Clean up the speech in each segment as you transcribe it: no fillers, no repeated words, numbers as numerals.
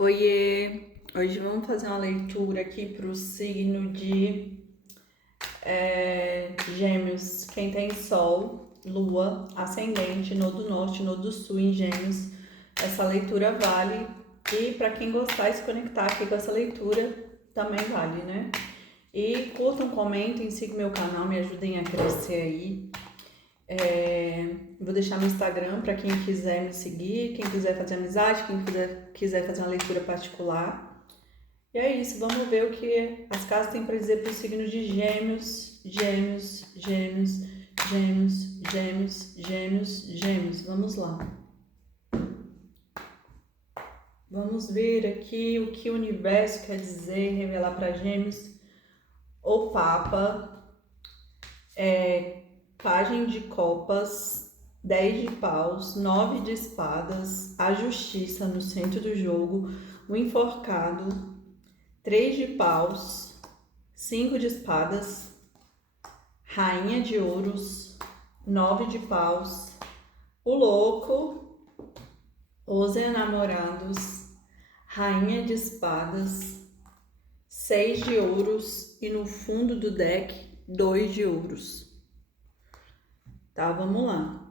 Oiê! Hoje vamos fazer uma leitura aqui para o signo de Gêmeos. Quem tem Sol, Lua, Ascendente, Nodo Norte, Nodo Sul em Gêmeos, essa leitura vale. E para quem gostar e se conectar aqui com essa leitura, também vale, né? E curtam, comentem, sigam meu canal, me ajudem a crescer aí. Vou deixar no Instagram para quem quiser me seguir, quem quiser fazer amizade, quem quiser fazer uma leitura particular. E é isso, vamos ver o que as casas têm para dizer para o signo de Gêmeos, Gêmeos, Gêmeos, Gêmeos, Gêmeos, Gêmeos, Gêmeos. Vamos lá. Vamos ver aqui o que o universo quer dizer, revelar para Gêmeos. O Papa, Pagem de Copas, 10 de Paus, 9 de Espadas, a Justiça no centro do jogo, o Enforcado, 3 de Paus, 5 de Espadas, Rainha de Ouros, 9 de Paus, o Louco, os Enamorados, Rainha de Espadas, 6 de Ouros e no fundo do deck, 2 de Ouros. Tá, vamos lá.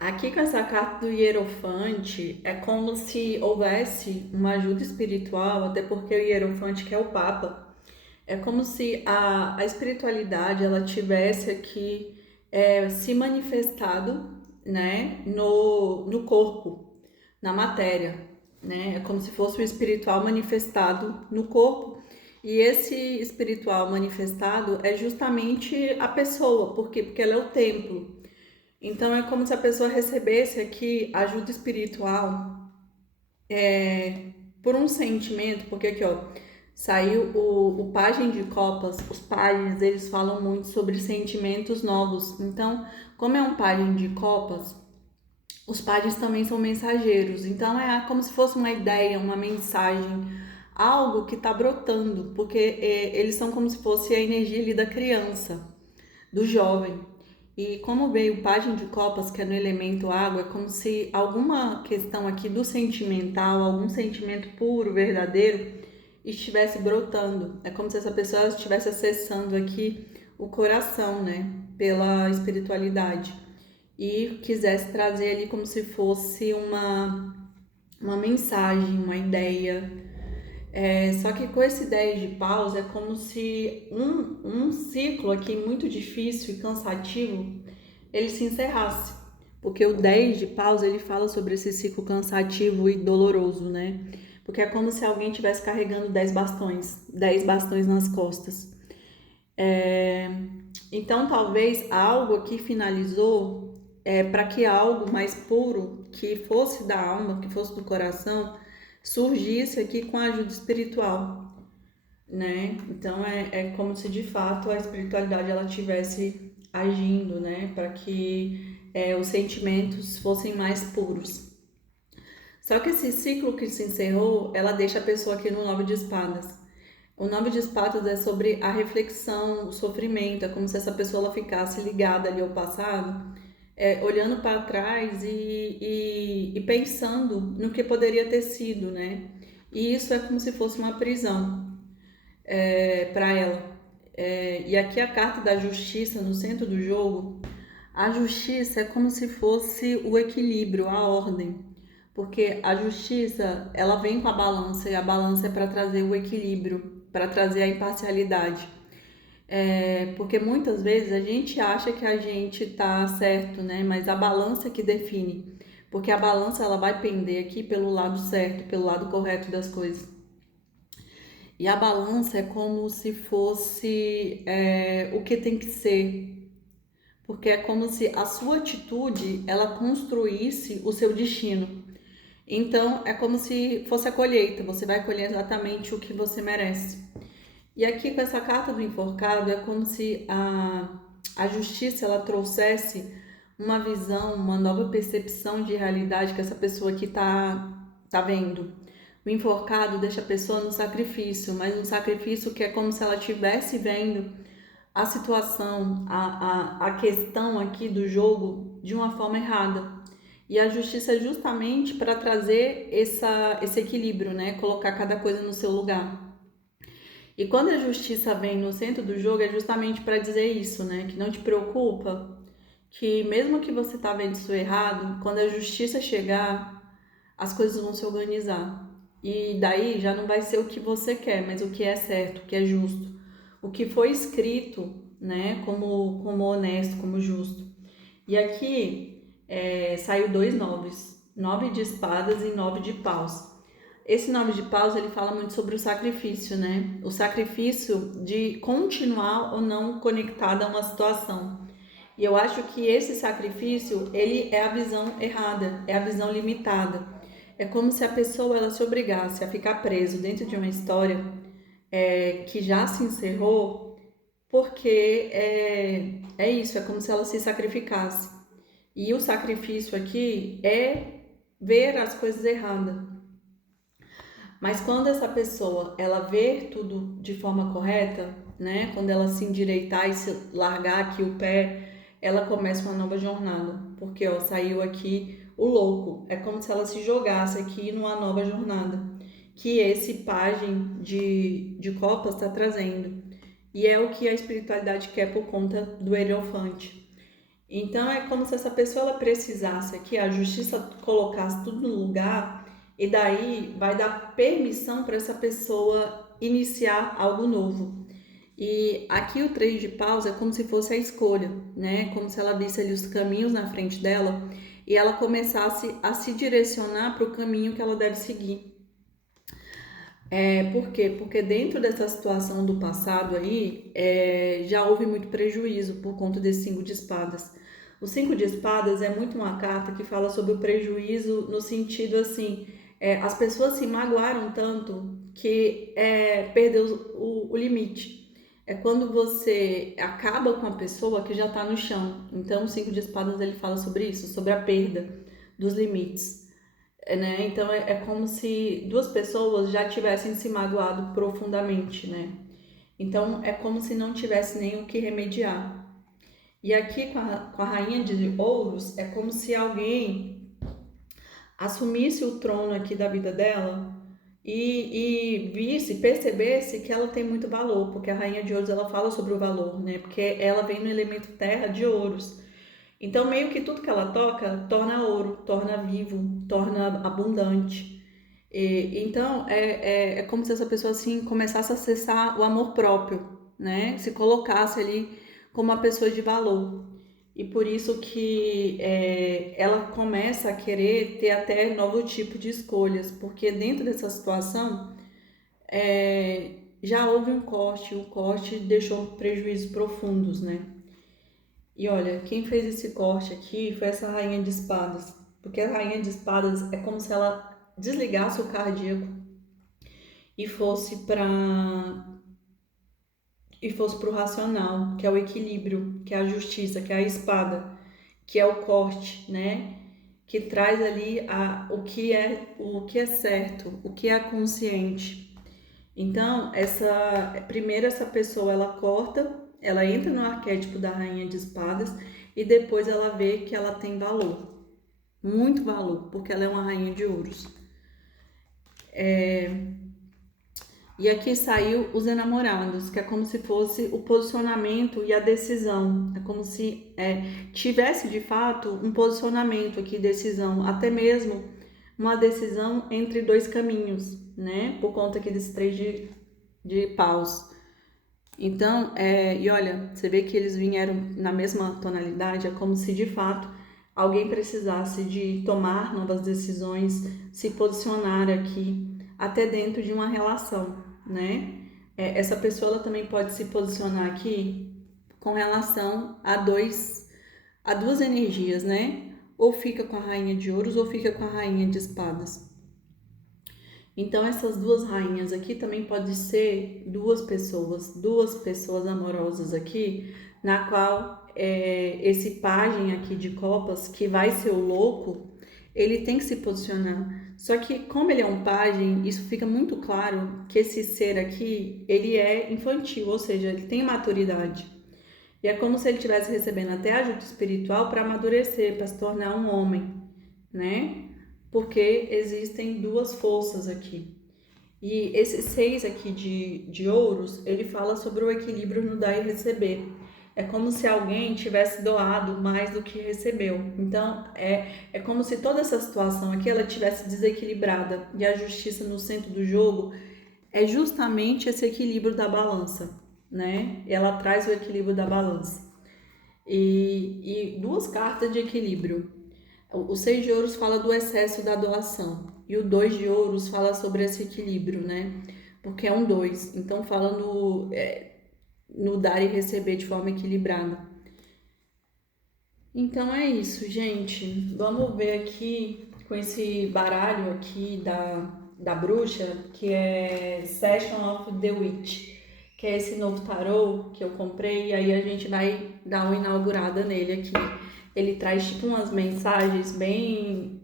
Aqui com essa carta do Hierofante, é como se houvesse uma ajuda espiritual, até porque o Hierofante, que é o Papa, é como se a espiritualidade ela tivesse aqui se manifestado, né, no corpo, na matéria, né? É como se fosse o espiritual manifestado no corpo. E esse espiritual manifestado é justamente a pessoa, por quê? Porque ela é o templo. Então é como se a pessoa recebesse aqui ajuda espiritual por um sentimento, porque aqui ó, saiu o Pajem de Copas, os pagens eles falam muito sobre sentimentos novos. Então, como é um Pajem de Copas, os pagens também são mensageiros. Então é como se fosse uma ideia, uma mensagem, algo que está brotando, porque eles são como se fosse a energia ali da criança, do jovem. E como veio o Pajem de Copas, que é no elemento água, é como se alguma questão aqui do sentimental, algum sentimento puro, verdadeiro, estivesse brotando. É como se essa pessoa estivesse acessando aqui o coração, né? Pela espiritualidade. E quisesse trazer ali como se fosse uma mensagem, uma ideia. Só que com esse 10 de paus é como se um ciclo aqui muito difícil e cansativo ele se encerrasse. Porque o 10 de paus ele fala sobre esse ciclo cansativo e doloroso, né? Porque é como se alguém estivesse carregando 10 bastões nas costas. Então talvez algo aqui finalizou para que algo mais puro, que fosse da alma, que fosse do coração, surgisse aqui com a ajuda espiritual, né? Então é como se de fato a espiritualidade ela tivesse agindo, né? Para que os sentimentos fossem mais puros. Só que esse ciclo que se encerrou, ela deixa a pessoa aqui no 9 de espadas. O 9 de espadas é sobre a reflexão, o sofrimento, é como se essa pessoa ela ficasse ligada ali ao passado, olhando para trás e pensando no que poderia ter sido, né? E isso é como se fosse uma prisão para ela. E aqui a carta da justiça no centro do jogo, a justiça é como se fosse o equilíbrio, a ordem. Porque a justiça, ela vem com a balança e a balança é para trazer o equilíbrio, para trazer a imparcialidade. Porque muitas vezes a gente acha que a gente tá certo, né? Mas a balança é que define. Porque a balança ela vai pender aqui pelo lado certo, pelo lado correto das coisas. E a balança é como se fosse o que tem que ser, porque é como se a sua atitude ela construísse o seu destino. Então é como se fosse a colheita, você vai colher exatamente o que você merece. E aqui com essa carta do enforcado é como se a justiça ela trouxesse uma visão, uma nova percepção de realidade que essa pessoa aqui tá vendo. O enforcado deixa a pessoa no sacrifício, mas um sacrifício que é como se ela estivesse vendo a situação, a questão aqui do jogo de uma forma errada. E a justiça é justamente para trazer esse equilíbrio, né? Colocar cada coisa no seu lugar. E quando a justiça vem no centro do jogo, é justamente para dizer isso, né? Que não te preocupa, que mesmo que você tá vendo isso errado, quando a justiça chegar, as coisas vão se organizar. E daí já não vai ser o que você quer, mas o que é certo, o que é justo. O que foi escrito, né, como honesto, como justo. E aqui saiu dois noves, 9 de espadas e 9 de paus. Esse 9 de paus, ele fala muito sobre o sacrifício, né? O sacrifício de continuar ou não conectado a uma situação. E eu acho que esse sacrifício, ele é a visão errada, é a visão limitada. É como se a pessoa ela se obrigasse a ficar preso dentro de uma história que já se encerrou, porque é isso, é como se ela se sacrificasse. E o sacrifício aqui é ver as coisas erradas. Mas quando essa pessoa ela vê tudo de forma correta, né? Quando ela se endireitar e se largar aqui o pé, ela começa uma nova jornada. Porque ó, saiu aqui o louco. É como se ela se jogasse aqui numa nova jornada. Que esse pajem de copas está trazendo. E é o que a espiritualidade quer por conta do Hierophante. Então é como se essa pessoa ela precisasse que a justiça colocasse tudo no lugar e daí vai dar permissão para essa pessoa iniciar algo novo. E aqui o 3 de paus é como se fosse a escolha, né? Como se ela visse ali os caminhos na frente dela e ela começasse a se direcionar para o caminho que ela deve seguir. Por quê? Porque dentro dessa situação do passado aí, já houve muito prejuízo por conta desse 5 de espadas. O 5 de espadas é muito uma carta que fala sobre o prejuízo no sentido assim, as pessoas se magoaram tanto que perdeu o limite. É quando você acaba com a pessoa que já está no chão. Então o 5 de espadas ele fala sobre isso, sobre a perda dos limites. Né? Então é como se duas pessoas já tivessem se magoado profundamente, né? Então é como se não tivesse nem o que remediar. E aqui com a rainha de ouros é como se alguém assumisse o trono aqui da vida dela e visse, percebesse que ela tem muito valor, porque a rainha de ouros ela fala sobre o valor, né? Porque ela vem no elemento terra de ouros. Então, meio que tudo que ela toca torna ouro, torna vivo, torna abundante. Então, é como se essa pessoa assim começasse a acessar o amor próprio, né? Se colocasse ali como uma pessoa de valor. E por isso que ela começa a querer ter até novo tipo de escolhas, porque dentro dessa situação já houve um corte, o corte deixou prejuízos profundos, né? E olha, quem fez esse corte aqui foi essa rainha de espadas. Porque a rainha de espadas é como se ela desligasse o cardíaco e fosse para o racional, que é o equilíbrio, que é a justiça, que é a espada, que é o corte, né? Que traz ali o que é certo, o que é consciente. Então, primeiro essa pessoa ela corta, ela entra no arquétipo da rainha de espadas e depois ela vê que ela tem valor, muito valor, porque ela é uma rainha de ouros. E aqui saiu os enamorados, que é como se fosse o posicionamento e a decisão. É como se tivesse de fato um posicionamento aqui, decisão, até mesmo uma decisão entre dois caminhos, né? Por conta aqui desse 3 de paus. Então, e olha, você vê que eles vieram na mesma tonalidade, é como se de fato alguém precisasse de tomar novas decisões, se posicionar aqui, até dentro de uma relação, né? Essa pessoa ela também pode se posicionar aqui com relação a duas energias, né? Ou fica com a rainha de ouros ou fica com a rainha de espadas. Então essas duas rainhas aqui também pode ser duas pessoas amorosas aqui, na qual esse pajem aqui de copas, que vai ser o louco, ele tem que se posicionar. Só que como ele é um pajem, isso fica muito claro que esse ser aqui, ele é infantil, ou seja, ele tem maturidade. E é como se ele estivesse recebendo até ajuda espiritual para amadurecer, para se tornar um homem, né? Porque existem duas forças aqui. E esse 6 aqui de ouros, ele fala sobre o equilíbrio no dar e receber. É como se alguém tivesse doado mais do que recebeu. Então, é como se toda essa situação aqui, ela tivesse desequilibrada. E a justiça no centro do jogo é justamente esse equilíbrio da balança, né? Ela traz o equilíbrio da balança. E duas cartas de equilíbrio. O 6 de ouros fala do excesso da doação. E o 2 de ouros fala sobre esse equilíbrio, né? Porque é um 2. Então fala no dar e receber de forma equilibrada. Então é isso, gente. Vamos ver aqui com esse baralho aqui da bruxa, que é Session of the Witch, que é esse novo tarô que eu comprei, e aí a gente vai dar uma inaugurada nele aqui. Ele traz tipo umas mensagens bem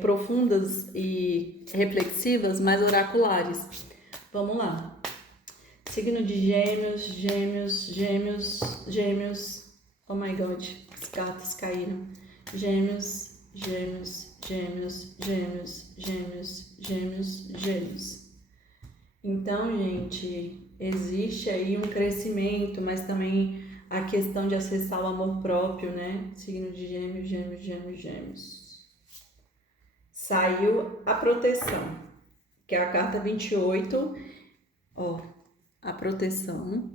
profundas e reflexivas, mas oraculares. Vamos lá. Signo de Gêmeos, Gêmeos, Gêmeos, Gêmeos. Oh my God, os gatos caíram. Gêmeos, Gêmeos, Gêmeos, Gêmeos, Gêmeos, Gêmeos, Gêmeos. Então, gente, existe aí um crescimento, mas também a questão de acessar o amor próprio, né? Signo de Gêmeos, Gêmeos, Gêmeos, Gêmeos. Saiu a proteção, que é a carta 28, ó, a proteção,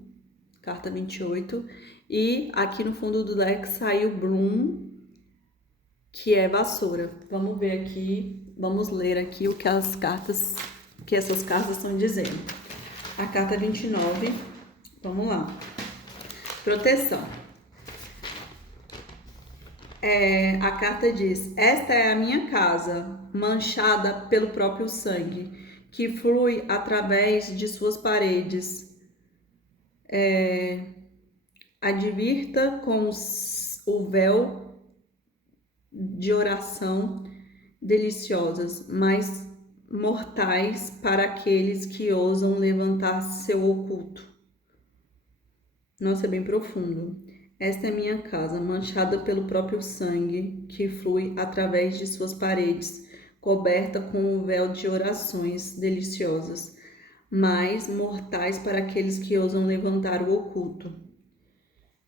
carta 28, e aqui no fundo do deck saiu Bloom, que é vassoura. Vamos ver aqui, vamos ler aqui o que essas cartas estão dizendo. A carta 29, vamos lá. Proteção. A carta diz: esta é a minha casa, manchada pelo próprio sangue, que flui através de suas paredes. Advirta com o véu de oração deliciosas, mas mortais para aqueles que ousam levantar seu oculto. Nossa, é bem profundo. Esta é minha casa, manchada pelo próprio sangue, que flui através de suas paredes, coberta com o véu de orações deliciosas, mas mortais para aqueles que ousam levantar o oculto.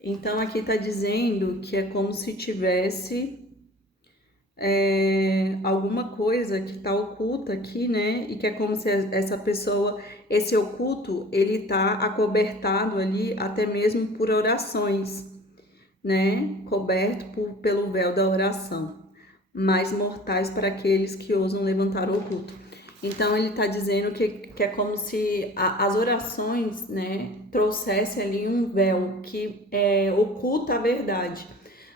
Então aqui está dizendo que é como se tivesse alguma coisa que está oculta aqui, né? E que é como se essa pessoa, esse oculto, ele está acobertado ali até mesmo por orações, né? Coberto pelo véu da oração, mas mortais para aqueles que ousam levantar o oculto. Então ele está dizendo que é como se as orações, né, trouxesse ali um véu que oculta a verdade.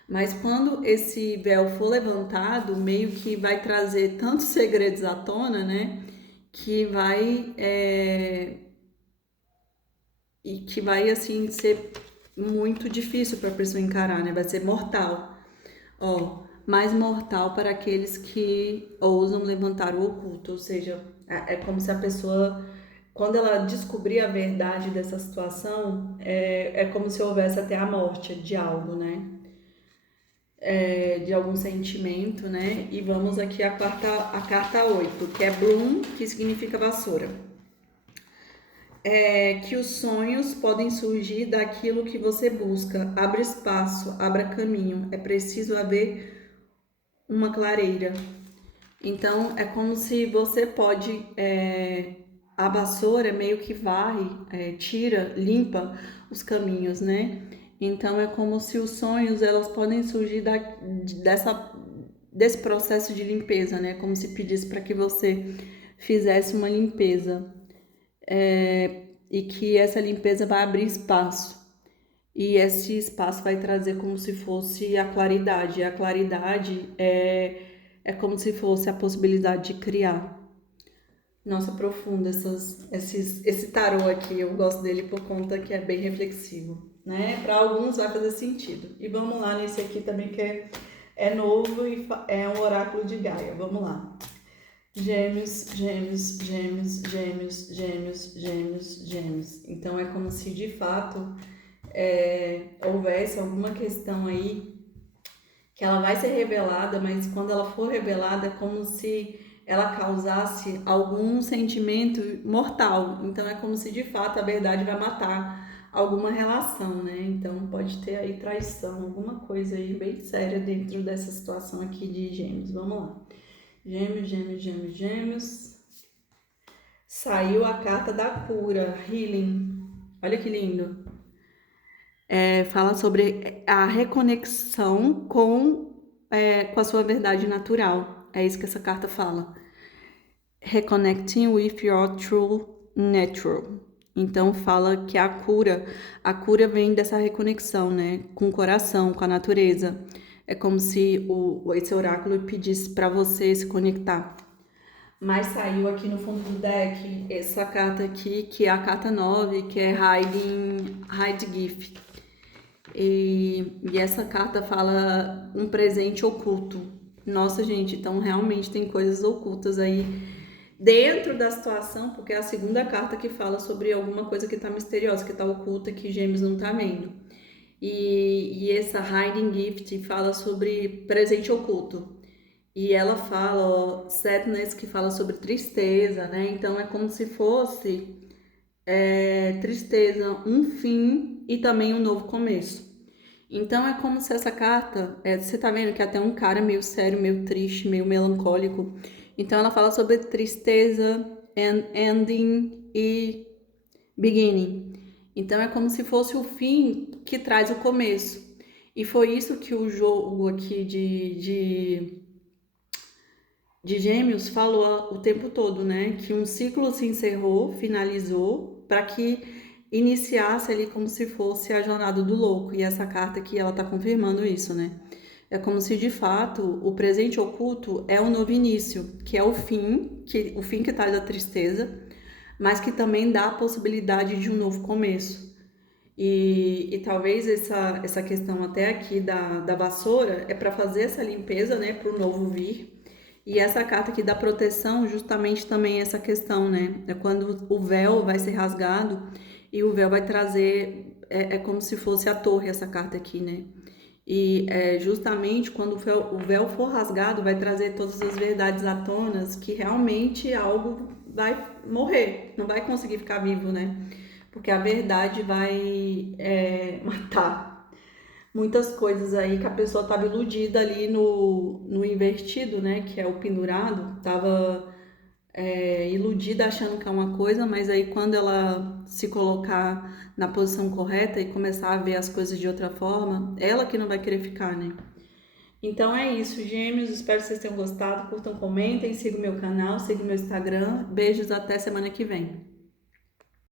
Mas quando esse véu for levantado, meio que vai trazer tantos segredos à tona, né? Que vai e que vai assim ser muito difícil para a pessoa encarar, né? Vai ser mortal. Ó, mais mortal para aqueles que ousam levantar o oculto, ou seja, é como se a pessoa, quando ela descobrir a verdade dessa situação, é como se houvesse até a morte de algo, né? De algum sentimento, né? E vamos aqui a carta 8, que é Bloom, que significa vassoura. Que os sonhos podem surgir daquilo que você busca. Abra espaço, abra caminho. É preciso haver uma clareira. Então, é como se você pode... a vassoura meio que varre, tira, limpa os caminhos, né? Então, é como se os sonhos, elas podem surgir desse processo de limpeza, né? Como se pedisse para que você fizesse uma limpeza. E que essa limpeza vai abrir espaço. E esse espaço vai trazer como se fosse a claridade. E a claridade é como se fosse a possibilidade de criar. Nossa, profundo esse tarô aqui. Eu gosto dele por conta que é bem reflexivo, né? Para alguns vai fazer sentido. E vamos lá nesse aqui também que é novo e é um oráculo de Gaia. Vamos lá. Gêmeos, gêmeos, gêmeos, gêmeos, gêmeos, gêmeos, gêmeos. Então é como se de fato houvesse alguma questão aí que ela vai ser revelada, mas quando ela for revelada é como se ela causasse algum sentimento mortal. Então é como se de fato a verdade vai matar alguma relação, né? Então pode ter aí traição, alguma coisa aí bem séria dentro dessa situação aqui de Gêmeos. Vamos lá. Gêmeos, Gêmeos, Gêmeos, Gêmeos. Saiu a carta da cura, Healing. Olha que lindo. Fala sobre a reconexão com a sua verdade natural. É isso que essa carta fala. Reconnecting with your true natural. Então fala que a cura vem dessa reconexão, né, com o coração, com a natureza. É como se esse oráculo pedisse para você se conectar. Mas saiu aqui no fundo do deck essa carta aqui, que é a carta 9, que é Hide Gift. E essa carta fala um presente oculto. Nossa, gente, então realmente tem coisas ocultas aí dentro da situação, porque é a segunda carta que fala sobre alguma coisa que tá misteriosa, que tá oculta, que Gêmeos não tá vendo. E essa Hiding Gift fala sobre presente oculto. E ela fala, ó, sadness, que fala sobre tristeza, né? Então é como se fosse tristeza, um fim e também um novo começo. Então é como se essa carta, você tá vendo que é até um cara meio sério, meio triste, meio melancólico. Então ela fala sobre tristeza, ending e beginning. Então é como se fosse o fim que traz o começo. E foi isso que o jogo aqui de Gêmeos falou o tempo todo, né? Que um ciclo se encerrou, finalizou, para que iniciasse ali como se fosse a jornada do louco. E essa carta aqui, ela tá confirmando isso, né? É como se de fato o presente oculto é o novo início, que é o fim que traz a tristeza, mas que também dá a possibilidade de um novo começo. E talvez essa questão até aqui da vassoura é para fazer essa limpeza, né, para o novo vir. E essa carta aqui da proteção, justamente também essa questão, né? É quando o véu vai ser rasgado e o véu vai trazer, é como se fosse a torre essa carta aqui, né? E justamente quando o véu for rasgado, vai trazer todas as verdades à tona, que realmente algo vai morrer, não vai conseguir ficar vivo, né? Porque a verdade vai matar muitas coisas aí que a pessoa estava iludida ali no invertido, né? Que é o pendurado, estava iludida achando que é uma coisa, mas aí quando ela se colocar na posição correta e começar a ver as coisas de outra forma, ela que não vai querer ficar, né? Então é isso, Gêmeos. Espero que vocês tenham gostado. Curtam, comentem, sigam meu canal, sigam meu Instagram. Beijos, até semana que vem.